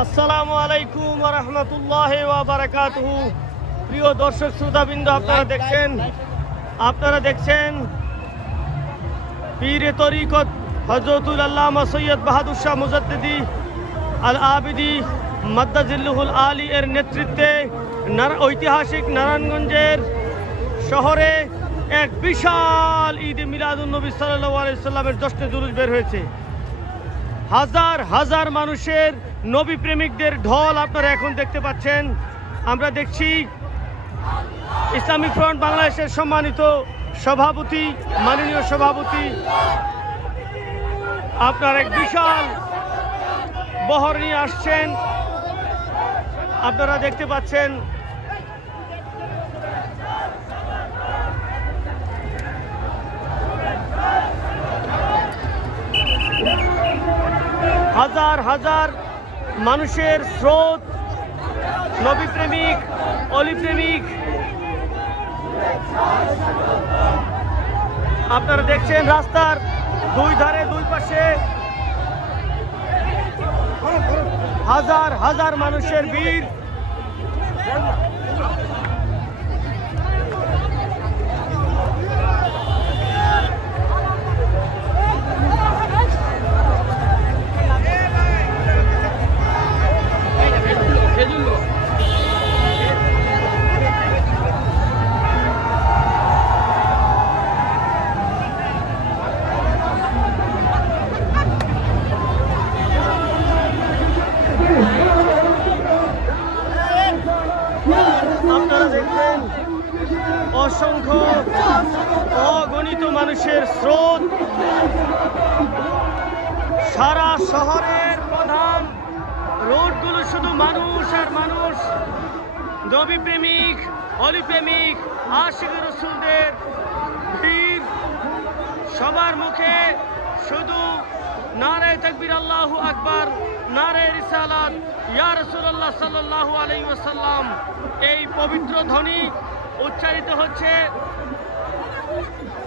আসসালামু আলাইকুম ওয়া রাহমাতুল্লাহি ওয়া বারাকাতুহু। প্রিয় দর্শক শ্রোতাবৃন্দ, আপনারা দেখছেন পীরে তরিকত হযরতুল আল্লামা সৈয়দ বাহাদুর শাহ মুজাদ্দিদি আল আবিদি মাদ্দাজিল্লুহুল আলী এর নেতৃত্বে ঐতিহাসিক নারায়ণগঞ্জের শহরে এক বিশাল ঈদে মিলাদুন্নবী সাল্লাল্লাহু আলাইহি ওয়াসাল্লামের জশ্নে জুলুস বের হয়েছে। হাজার হাজার মানুষের নবী প্রেমিকদের ঢল আপনারা এখন দেখতে পাচ্ছেন। আমরা দেখছি ইসলামিক ফ্রন্ট বাংলাদেশের সম্মানিত সভাপতি, মাননীয় সভাপতি আপনার এক বিশাল বহর নিয়ে আসছেন। আপনারা দেখতে পাচ্ছেন হাজার হাজার মানুষের স্রোত, নবী প্রেমিক, অলি প্রেমিক। আপনারা দেখছেন রাস্তার দুই ধারে দুই পাশে হাজার হাজার মানুষের ভিড়। আপনারা দেখছেন অসংখ্য অগণিত মানুষের স্রোত। সারা শহরের প্রধান রোডগুলো শুধু মানুষ আর মানুষ, নবী প্রেমিক, অলি প্রেমিক, আশিক রাসূলদের ভিড়। সবার মুখে শুধু নারে তাকবীর, আল্লাহু আকবার, নারে রিসালাত, ইয়া রাসূলুল্লাহ সাল্লাল্লাহু আলাইহি ওয়াসাল্লাম। এই পবিত্র ধ্বনি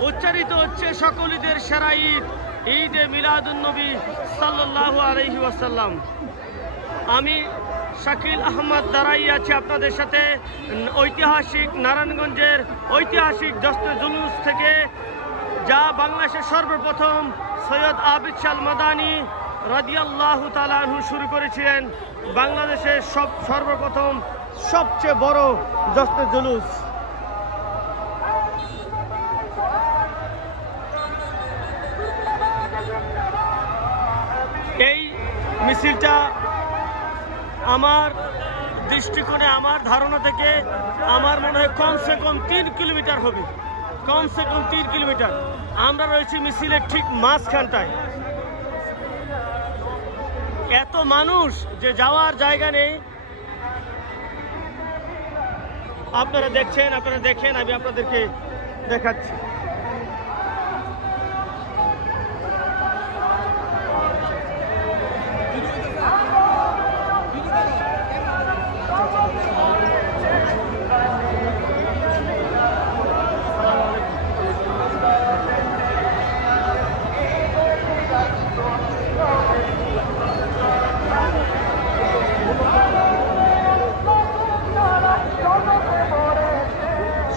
উচ্চারিত হচ্ছে সকল ঈদের সেরা ঈদ, ঈদে মিলাদুন্নবী সাল্লাল্লাহু আলাইহি ওয়াসাল্লাম। আমি শাকিল আহমদ দাঁড়াই আছি আপনাদের সাথে ঐতিহাসিক নারায়ণগঞ্জের ঐতিহাসিক জশ্নে জুলুস থেকে, যা বাংলাদেশের সর্বপ্রথম সৈয়দ আবিদ শাহ মাদানী রাদিয়াল্লাহু তাআলা আনহু শুরু করেছিলেন। বাংলাদেশের সর্বপ্রথম সবচেয়ে বড় জশ্নে জুলুস। এই মিছিলটা আমার দৃষ্টিকোণে, আমার ধারণা থেকে আমার মনে হয় কমসে কম 3 কিলোমিটার হবে, কমসে কম 3 কিলোমিটার। আমরা রয়েছি মিছিলের ঠিক মাঝখানটায়। এত মানুষ যে যাওয়ার জায়গা নেই। আপনারা দেখছেন, আমি আপনাদেরকে দেখাচ্ছি।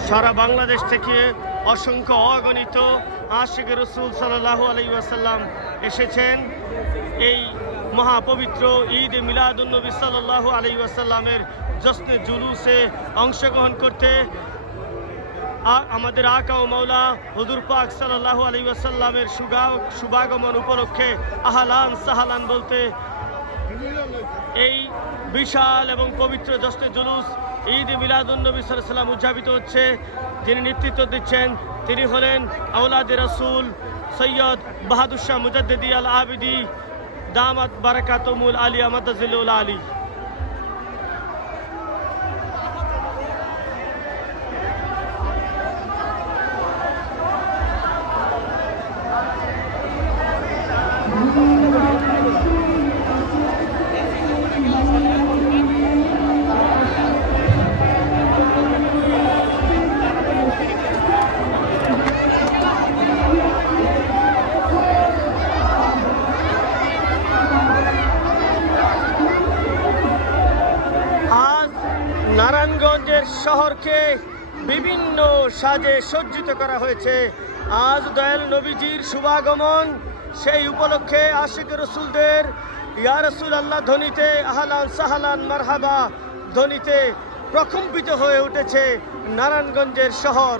সারা বাংলাদেশ থেকে অসংখ্য অগণিত আশিক রাসূল সাল্লাল্লাহু আলাইহি ওয়াসাল্লাম এসেছেন এই মহাপবিত্র ঈদ মিলাদুন্নবী সাল্লাল্লাহু আলাইহি ওয়াসাল্লামের জশ্নে জুলুসে অংশগ্রহণ করতে। আমাদের আকা ও মাওলা হুজুর পাক সাল্লাল্লাহু আলাইহি ওয়াসাল্লামের শুভাগমন উপলক্ষে আহলান সাহলান বলতে এই বিশাল এবং পবিত্র জশ্নে জুলুস ঈদ মিলাদুন্নবী সাল্লাল্লাহু আলাইহি ওয়াসাল্লাম উদযাপিত হচ্ছে। যিনি নেতৃত্ব দিচ্ছেন তিনি হলেন আওলাদে রাসূল সৈয়দ বাহাদুর শাহ মুজাদ্দিদি আল আবিদি দামাত বারাকাতুহুল আলিয়া মাদ্দাজিল্লুল আলী। শহরকে বিভিন্ন সাজে সজ্জিত করা হয়েছে। আজ দয়াল নবীজির শুভাগমন, সেই উপলক্ষে আশিক রসুলদের ইয়া রাসূলুল্লাহ ধ্বনিতে, আহলান সাহলান মারহাবা ধ্বনিতে প্রকম্পিত হয়ে উঠেছে নারায়ণগঞ্জের শহর।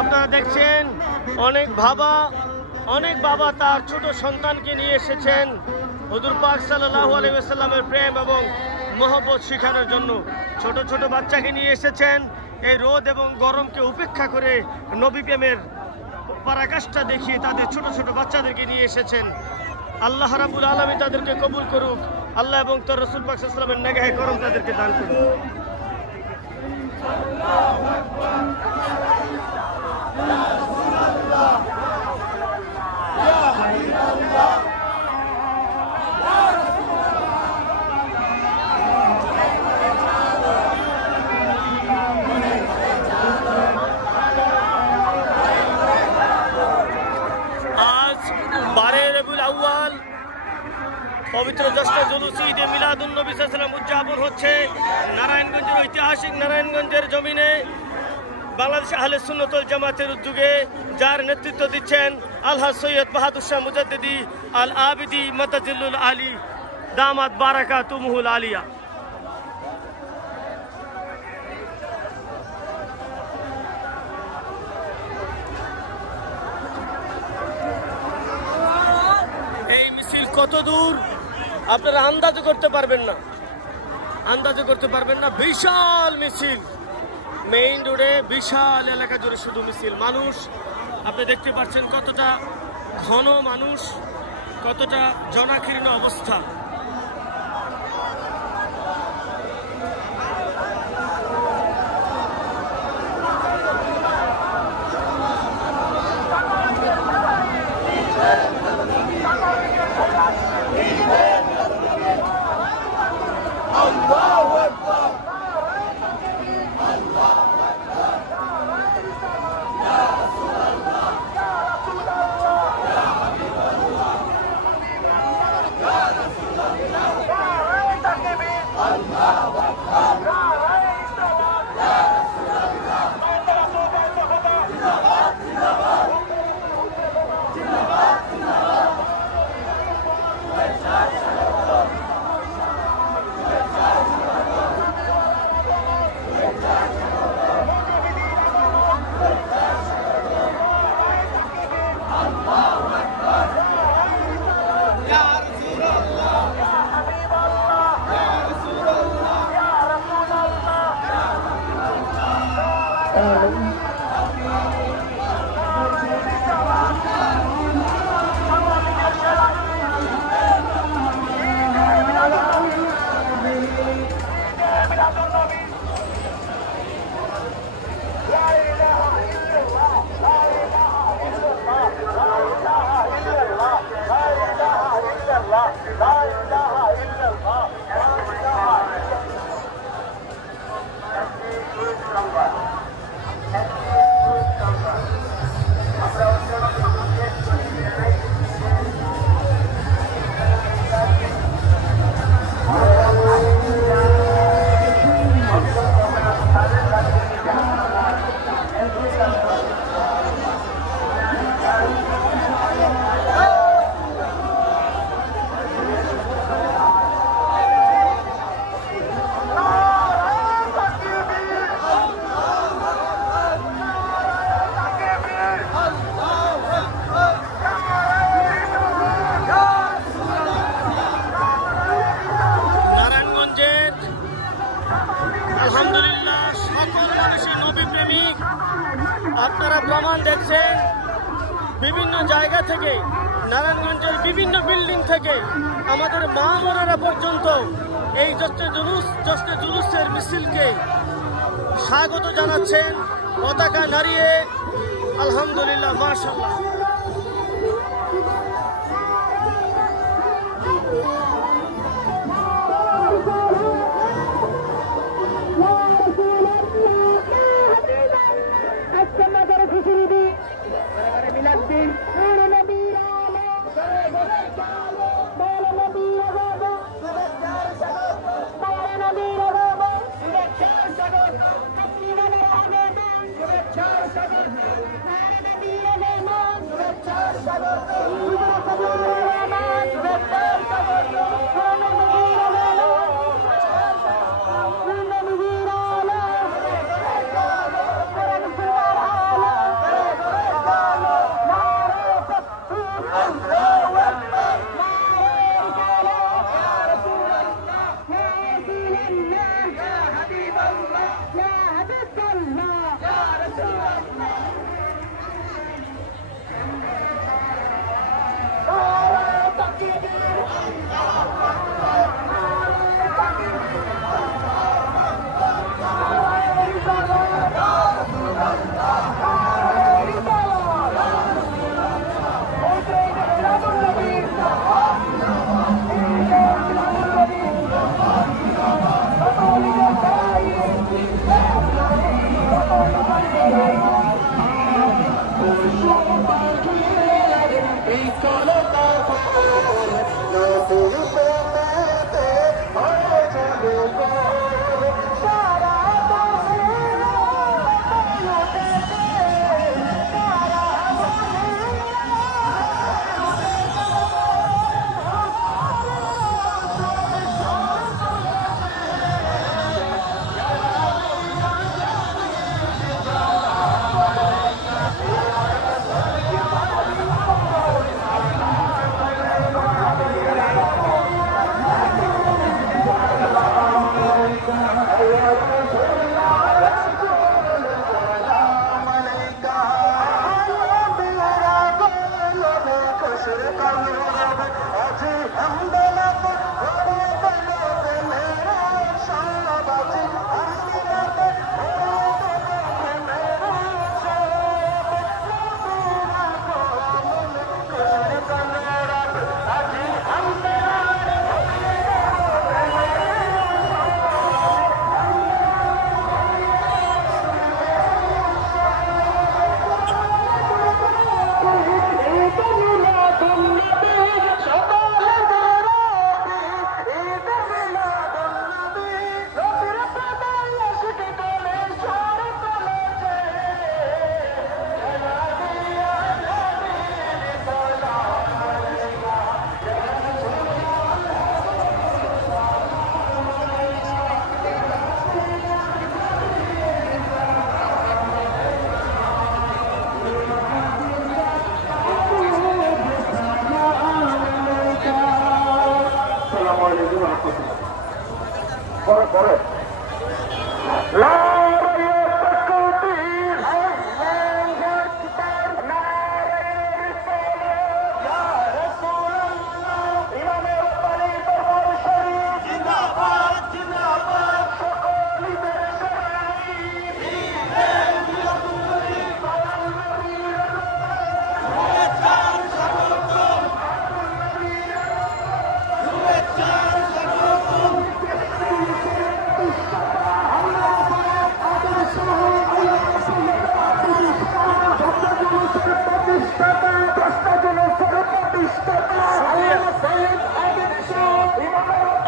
আপনারা দেখছেন অনেক বাবা তার ছোট সন্তানকে নিয়ে এসেছেন হুজুর পাক সাল্লাল্লাহু আলাইহি ওয়াসাল্লামের প্রেম এবং মহব্বত শেখানোর জন্য। ছোট ছোট বাচ্চাকে নিয়ে এসেছেন এই রোদ এবং গরমকে উপেক্ষা করে নবী প্রেমের পরাকাষ্ঠা দেখিয়ে তাদের ছোট ছোট বাচ্চাদেরকে নিয়ে এসেছেন। আল্লাহ রাব্বুল আলামিন তাদেরকে কবুল করুক। আল্লাহ এবং তার রাসূল পাক সাল্লাল্লাহু আলাইহি ওয়াসাল্লামের নেগাহে করম তাদেরকে দান করুন। পবিত্র জশ্নে জুলুস ঈদে মিলাদুন নবী সাল্লাল্লাহু আলাইহি ওয়াসাল্লাম উদযাপন হচ্ছে নারায়ণগঞ্জের ঐতিহাসিক নারায়ণগঞ্জের জমিনে বাংলাদেশ আহলে সুন্নাত ওয়াল জামাতের উদ্যোগে, যার নেতৃত্ব দিচ্ছেন আলহাজ সৈয়দ বাহাদুর শাহ মুজাদ্দিদি আল আবিদি মাতাজিল্লুল আলী দামাত বারাকাতুহুল আলিয়া। কত দূর আপনারা আন্দাজ করতে পারবেন না, বিশাল মিছিল, মেইন রোডে বিশাল এলাকা জুড়ে শুধু মিছিল। মানুষ আপনি দেখতে পাচ্ছেন কতটা ঘন মানুষ, কতটা জনাকীর্ণ অবস্থা। আপনারা প্রমাণ দেখছেন বিভিন্ন জায়গা থেকে, নারায়ণগঞ্জের বিভিন্ন বিল্ডিং থেকে আমাদের মা বোনেরা পর্যন্ত এই জশ্নে জুলুসের মিছিলকে স্বাগত জানাচ্ছেন পতাকা নাড়িয়ে। আলহামদুলিল্লাহ, মাশাআল্লাহ।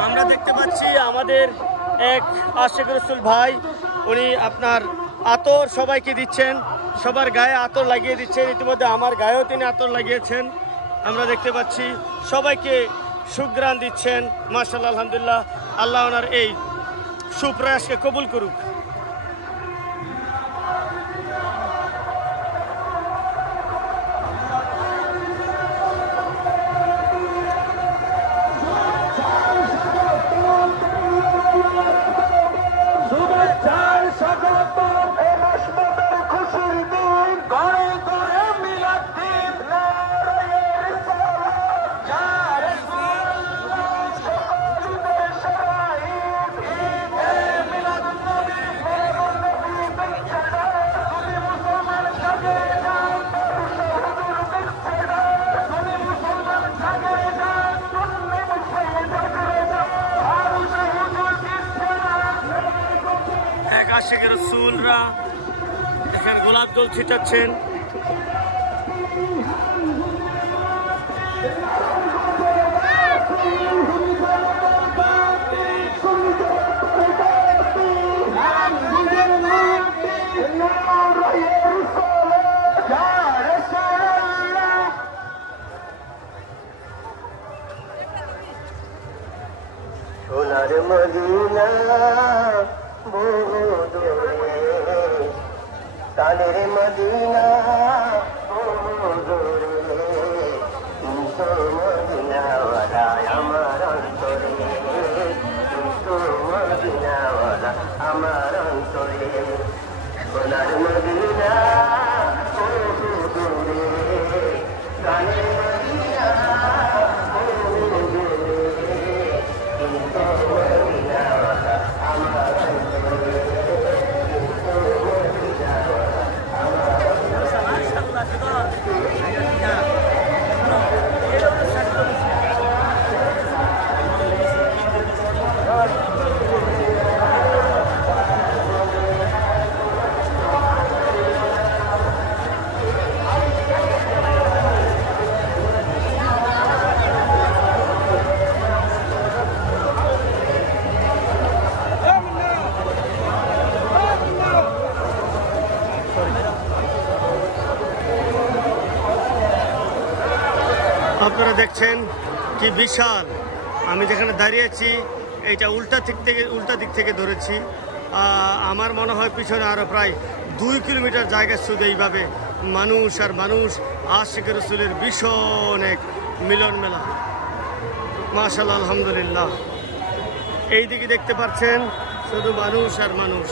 আমরা দেখতে পাচ্ছি আমাদের এক আশিক রসুল ভাই, উনি আপনার আতর সবাইকে দিচ্ছেন, সবার গায়ে আতর লাগিয়ে দিচ্ছেন। ইতিমধ্যে আমার গায়েও তিনি আতর লাগিয়েছেন। আমরা দেখতে পাচ্ছি সবাইকে সুঘ্রাণ দিচ্ছেন। মাশাআল্লাহ, আলহামদুলিল্লাহ। আল্লাহ ওনার এই সুপ্রয়াসকে কবুল করুক। আশিক রাসূলরা এখানে গোলাপ জল ছিটাচ্ছেন। সোনার মদিনা বহু দূরে, তানের মদিনা বহু দূরে, কিন্তু মদিনাওয়ালা আমার অন্তরে, কিন্তু মদিনাওয়ালা আমার অন্তরে। সোনার মদিনা বহু দূরে, তানের মদিনা বহু দূরে, কিন্তু মদিনাওয়ালা আমার অন্তরে, কিন্তু মদিনাওয়ালা আমার আপনারা দেখছেন কি বিশাল। আমি যেখানে দাঁড়িয়েছি এইটা উল্টা দিক থেকে ধরেছি। আমার মনে হয় পিছনে আরও প্রায় 2 কিলোমিটার জায়গা শুধু এইভাবে মানুষ আর মানুষ, আশিক রাসূলের ভীষণ এক মিলন মেলা। মাশাআল্লাহ, আলহামদুলিল্লাহ। এই দিকে দেখতে পাচ্ছেন শুধু মানুষ আর মানুষ।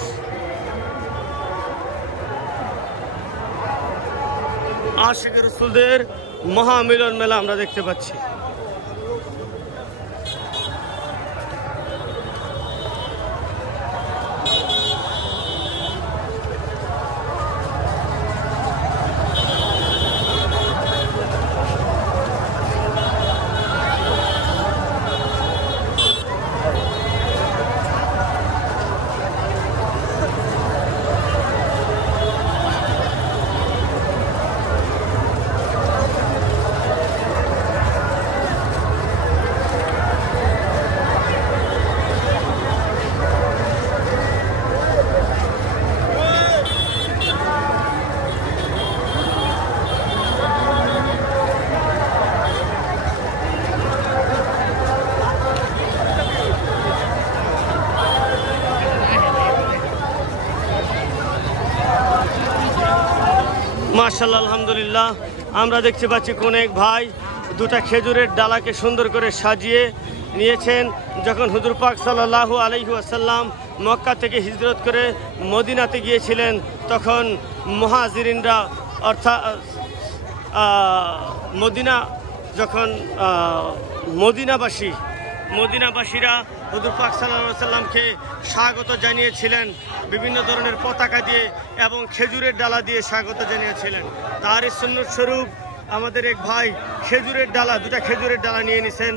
আশিক রাসূলদের মহামিলন মেলা আমরা দেখতে পাচ্ছি। মাশাআল্লাহ, আলহামদুলিল্লাহ। আমরা দেখতে পাচ্ছি কোন এক ভাই দুটা খেজুরের ডালাকে সুন্দর করে সাজিয়ে নিয়েছেন। যখন হুজুর পাক সাল্লাল্লাহু আলাইহি ওয়াসাল্লাম মক্কা থেকে হিজরত করে মদিনাতে গিয়েছিলেন, তখন মুহাজিরিনরা অর্থাৎ মদিনাবাসীরা হুজুর পাক সাল্লাল্লাহু আলাইহি ওয়াসাল্লামকে স্বাগত জানিয়েছিলেন বিভিন্ন ধরনের পতাকা দিয়ে এবং খেজুরের ডালা দিয়ে স্বাগত জানিয়েছিলেন। তারই সুন্নত স্বরূপ আমাদের এক ভাই দুটা খেজুরের ডালা নিয়ে নিছেন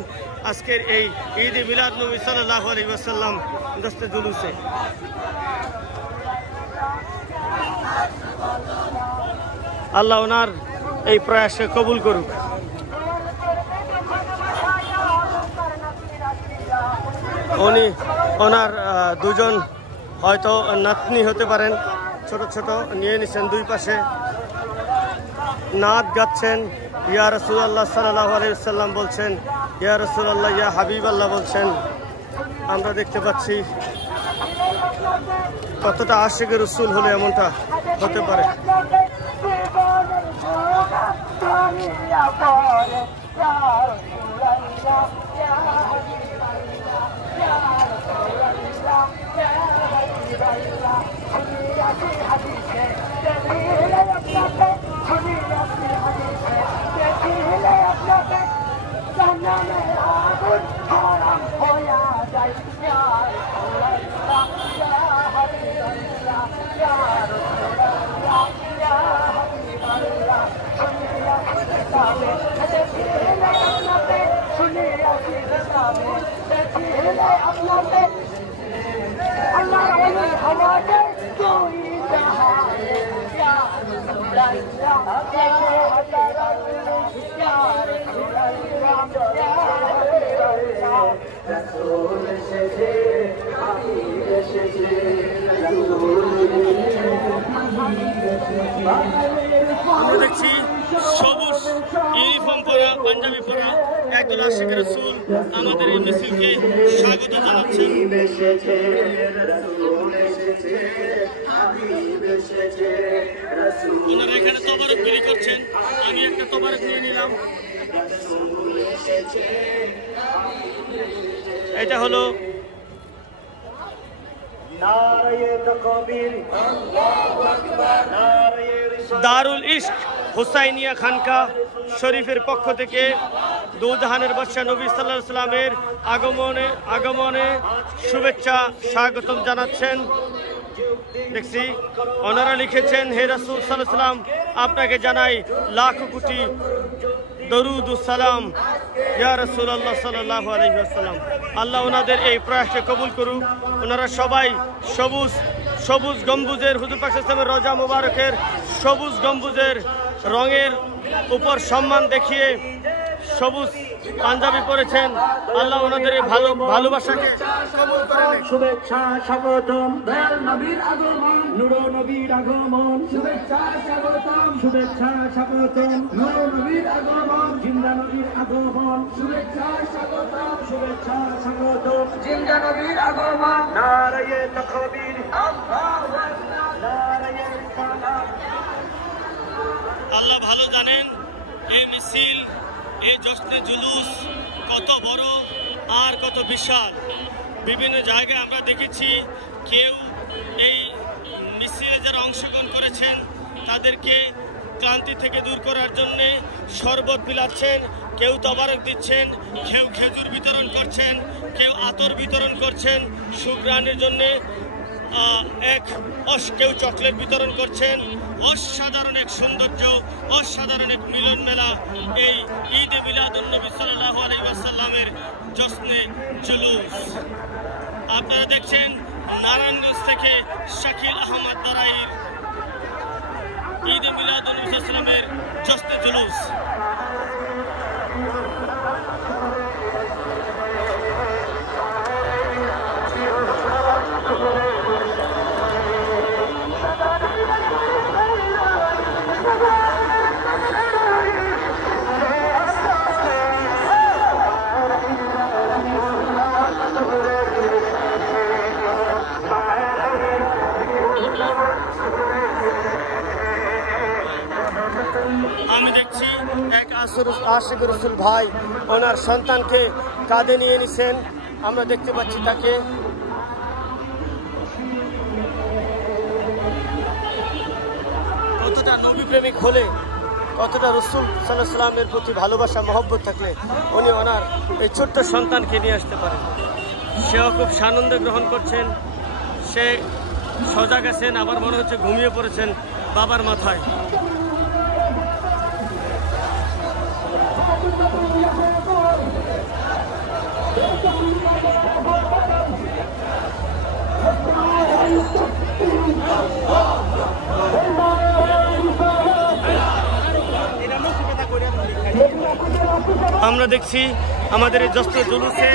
আজকের এই ঈদে মিলাদ নবী সাল্লাল্লাহু আলাইহি ওয়াসাল্লাম দস্তে জুলুসে। আল্লাহ ওনার এই প্রয়াসকে কবুল করুক। ওনার দুজন হয়তো নাতনি হতে পারেন, ছোট ছোট নিয়ে নিছেন, দুই পাশে নাত গাচ্ছেন। ইয়া রাসূলুল্লাহ সাল্লাল্লাহু আলাইহি ওয়াসাল্লাম বলছেন, ইয়া রাসূলুল্লাহ, ইয়া হাবিবাল্লাহ বলছেন। আমরা দেখতে পাচ্ছি কতটা আশিক রাসূল হলে এমনটা হতে পারে। আমরা দেখছি সবুজ ইউনিফর্ম পরা, পাঞ্জাবি পরা একদল আশিক রাসূল আমাদের এই মিছিলকে স্বাগত জানাচ্ছেন। ওনারা এখানে তবারক বিলি করছেন, আমি একটা তবারক নিয়ে নিলাম। এটা হলো দারুল ইশক হুসাইনিয়া খানকা শরীফের পক্ষ থেকে দুজাহানের বাদশা নবী সাল্লাল্লাহু আলাইহি ওয়াসাল্লামের আগমনে শুভেচ্ছা স্বাগতম জানাচ্ছেন। দেখছি ওনারা লিখেছেন, হে রাসূল সাল্লাল্লাহু আলাইহি ওয়াসাল্লাম, আপনাকে জানাই লাখ কোটি দরুদ ও সালাম ইয়া রাসূলুল্লাহ সাল্লাল্লাহু আলাইহি ওয়াসাল্লাম। আল্লাহ ওনাদের এই প্রয়াসকে কবুল করুক। ওনারা সবাই সবুজ গম্বুজের হুজুর পাক সাল্লাল্লাহু আলাইহি ওয়াসাল্লামের রওজা মুবারকের সবুজ গম্বুজের রঙের উপর সম্মান দেখিয়ে সবুজ পাঞ্জাবি পরেছেন। আল্লাহ ওনাদের এই ভালোবাসাকে কবুল করে নেন। শুভেচ্ছা স্বাগতম দয়াল নবীর আগমন, নূর নবীর আগমন, শুভেচ্ছা স্বাগতম, শুভেচ্ছা স্বাগতম, নূর নবীর আগমন, জিন্দা নবীর আগমন, শুভেচ্ছা স্বাগতম, শুভেচ্ছা স্বাগতম, জিন্দা নবীর আগমন। নারায়ে তাকবীর, আল্লাহু আকবার, নারায়ে রিসালাত। আল্লাহ ভালো জানেন এই মিছিল, এই জশ্নে জুলুস কত বড় আর কত বিশাল। বিভিন্ন জায়গায় আমরা দেখেছি কেউ এই মিছিলে যারা অংশগ্রহণ করেছেন তাদেরকে ক্লান্তি থেকে দূর করার জন্যে শরবত বিলাচ্ছেন, কেউ তবারক দিচ্ছেন, কেউ খেজুর বিতরণ করছেন, কেউ আতর বিতরণ করছেন সুগ্রানের জন্যে, কেউ চকলেট বিতরণ করছেন। অসাধারণ এক সৌন্দর্য, অসাধারণ এক মিলন মেলা এই ঈদে মিলাদুন্নবী সাল্লাল্লাহু আলাইহি ওয়াসাল্লামের জশ্নে জুলুস। আপনারা দেখছেন নারায়ণগঞ্জ থেকে শাকিল আহমদ দারাইর ঈদে মিলাদুন্নবী সাল্লাল্লাহু আলাইহি ওয়াসাল্লামের জশ্নে জুলুস। আমি দেখছি এক আশিক রাসূল ভাই ওনার সন্তানকে কাঁধে নিয়ে নিছেন। আমরা দেখতে পাচ্ছি তাকে। কতটা নবী প্রেমিক হলে, কতটা রাসূল সাল্লাল্লাহু আলাইহি ওয়াসাল্লামের প্রতি ভালোবাসা মহব্বত থাকলে উনি ওনার এই ছোট্ট সন্তানকে নিয়ে আসতে পারেন। সেও খুব সানন্দে গ্রহণ করছেন। সে সজাগ আছেন, আবার মনে হচ্ছে ঘুমিয়ে পড়েছেন বাবার মাথায়। আমরা দেখছি আমাদের এই জশ্নে জুলুসে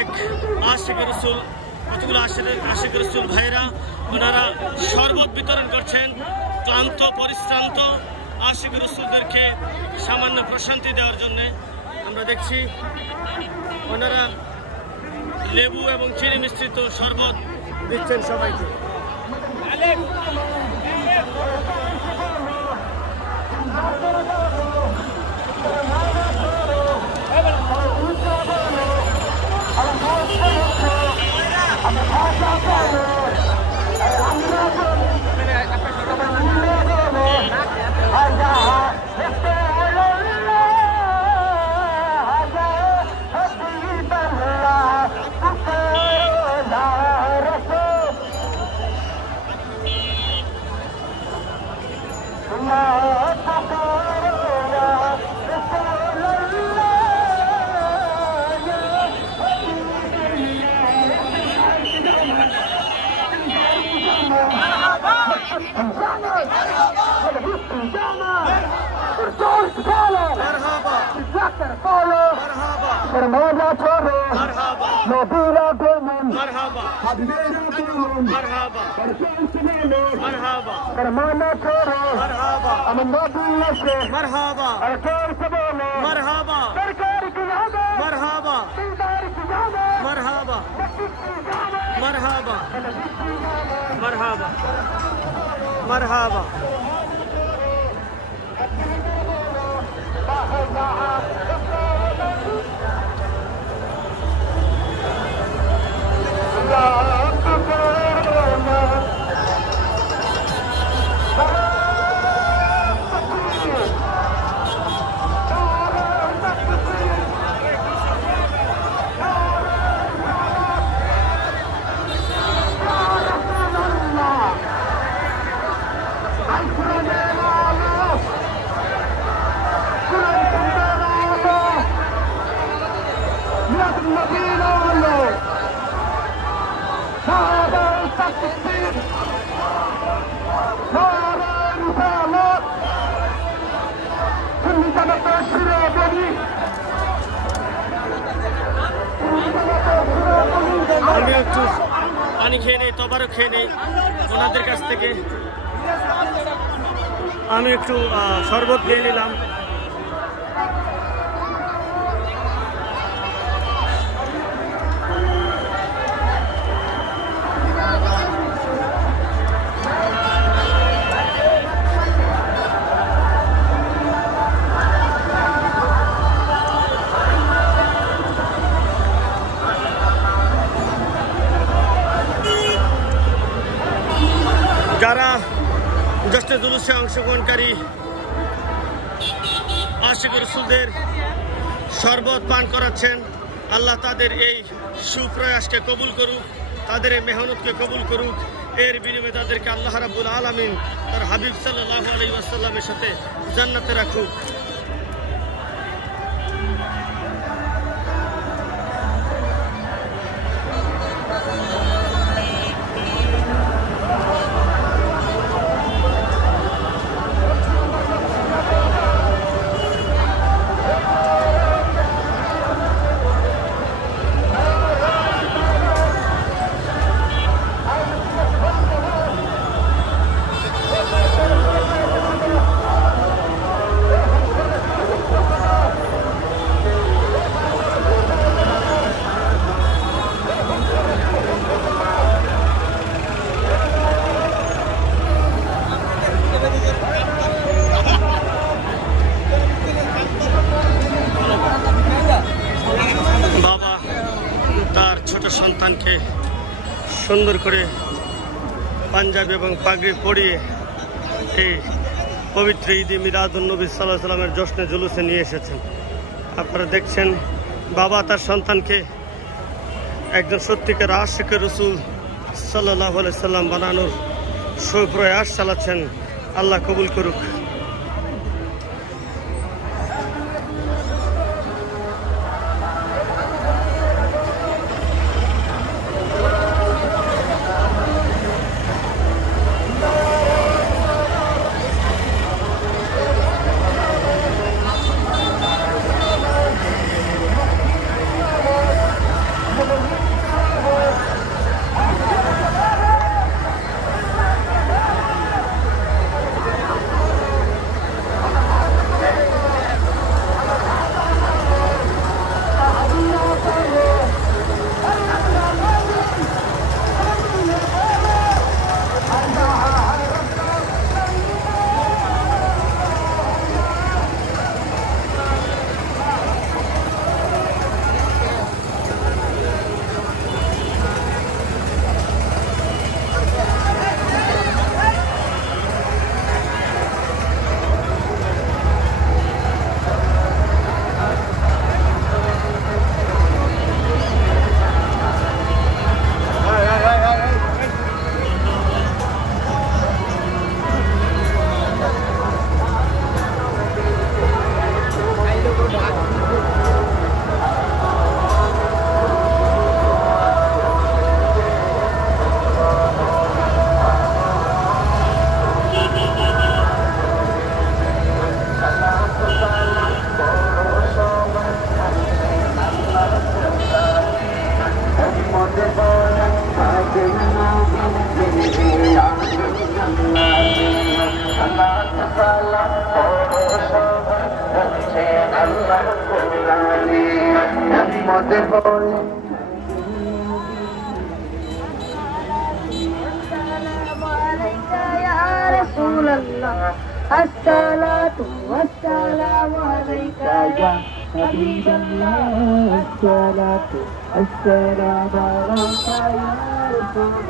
এক আশিক রাসূল, কতগুলো আশিক রাসূল ভাইরা ওনারা শরবত বিতরণ করছেন। ক্লান্ত পরিশ্রান্ত আশিক রাসূলদেরকে সামান্য প্রশান্তি দেওয়ার জন্য আমরা দেখছি ওনারা লেবু এবং চিনি মিশ্রিত শরবত দিচ্ছেন সবাইকে। ফরমানা চলো মারহাবা নবীর আগমন মারহাবা হাবিবের আগমন মারহাবা মারহাবা ফরমানা চলো মারহাবা আমার নবী আসে মারহাবা আর কেউ বলো মারহাবা সরকার কি হবে মারহাবা দিদার কি হবে মারহাবা মারহাবা মারহাবা মারহাবা আমি একটু পানি খেয়ে নেই, তবারও খেয়ে নেই ওনাদের কাছ থেকে। আমি একটু শরবত নিয়ে নিলাম। যারা জশ্নে জুলুসে অংশগ্রহণকারী আশিক রাসূলদের শরবত পান করাচ্ছেন, আল্লাহ তাদের এই সুপ্রয়াসকে কবুল করুক, তাদের এই মেহনতকে কবুল করুক। এর বিনিময়ে তাদেরকে আল্লাহ রাব্বুল আলামিন তার হাবিব সাল্লাল্লাহু আলাইহি ওয়াসাল্লামের সাথে জান্নাতে রাখুক। বাবা তার ছোট সন্তানকে সুন্দর করে পাঞ্জাবি এবং পাগড়ি পরিয়ে এই পবিত্র ঈদে মিলাদুন্নবী সাল্লাল্লাহু আলাইহি সাল্লামের জশ্নে জুলুসে নিয়ে এসেছেন। আপনারা দেখছেন বাবা তার সন্তানকে একজন সত্যিকার আশিক রাসূল সাল্লাল্লাহু আলাইহি সাল্লাম বানানোর সুপ্রয়াস চালাচ্ছেন। আল্লাহ কবুল করুক। মধ্যে পড়ে الصلاة والسلام عليك يا حبيب الله الصلاة والسلام عليك يا رسول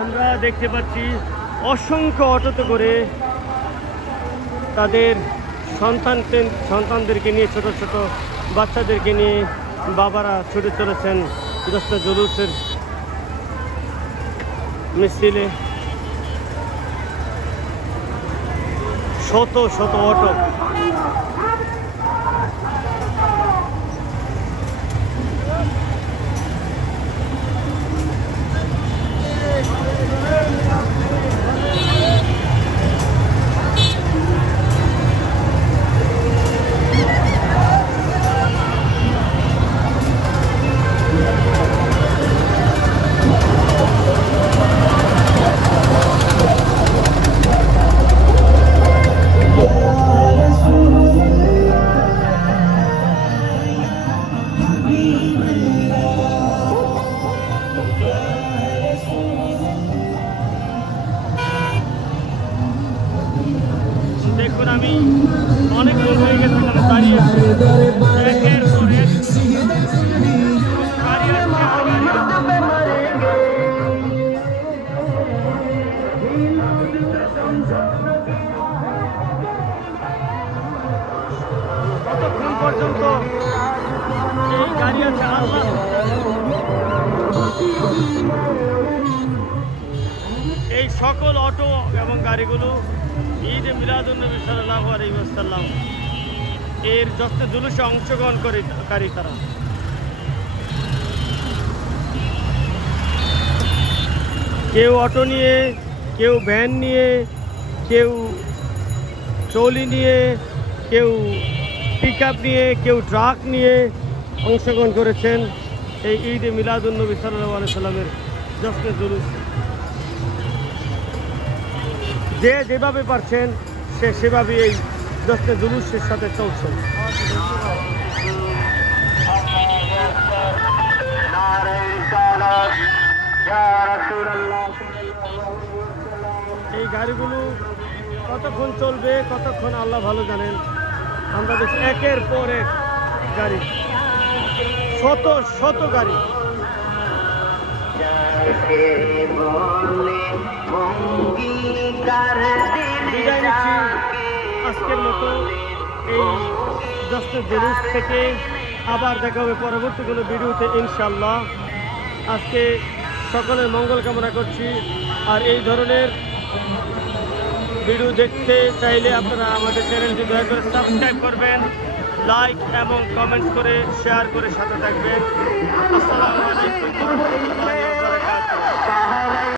আমরা দেখতে পাচ্ছি অসংখ্য অটোতে করে তাদের সন্তানদেরকে নিয়ে, ছোট ছোট বাচ্চাদেরকে নিয়ে বাবারা ছুটে চলেছেন দশটা জুলুসের মিছিলে। শত শত অটো। দেখুন আমি অনেক দূর হয়ে গেছি, দাঁড়িয়ে একের পর এক কতক্ষণ পর্যন্ত এই গাড়ি আছে আল্লাহ। এই সকল অটো এবং গাড়িগুলো ঈদ মিলাদুন্নবী সাল্লাল্লাহু আলাইহি ওয়াসাল্লাম এর যত জুলুসে অংশগ্রহণকারী তারা। কেউ অটো নিয়ে, কেউ ভ্যান নিয়ে, কেউ ট্রলি নিয়ে, কেউ পিকআপ নিয়ে, কেউ ট্রাক নিয়ে অংশগ্রহণ করেছেন এই ঈদ মিলাদুন্নবী সাল্লাল্লাহু আলাইহি ওয়াসাল্লামের জশ্নে জুলুস। যে যেভাবে পারছেন সে সেভাবে এই জশ্নে জুলুসের সাথে চলছেন। এই গাড়িগুলো কতক্ষণ চলবে, কতক্ষণ আল্লাহ ভালো জানেন। আমরা দেখছি একের পর এক গাড়ি, শত শত গাড়ি। বিদায় নিচ্ছি আজকের মতো এই জশ্নে জুলুস থেকে। আবার দেখা হবে পরবর্তী কোনো ভিডিওতে ইনশাআল্লাহ। আজকে সকলের মঙ্গল কামনা করছি। আর এই ধরনের ভিডিও দেখতে চাইলে আপনারা আমাদের চ্যানেলটি দয়া করে সাবস্ক্রাইব করবেন, লাইক এবং কমেন্ট করে শেয়ার করে সাথে থাকবেন। আসসালামু আলাইকুম।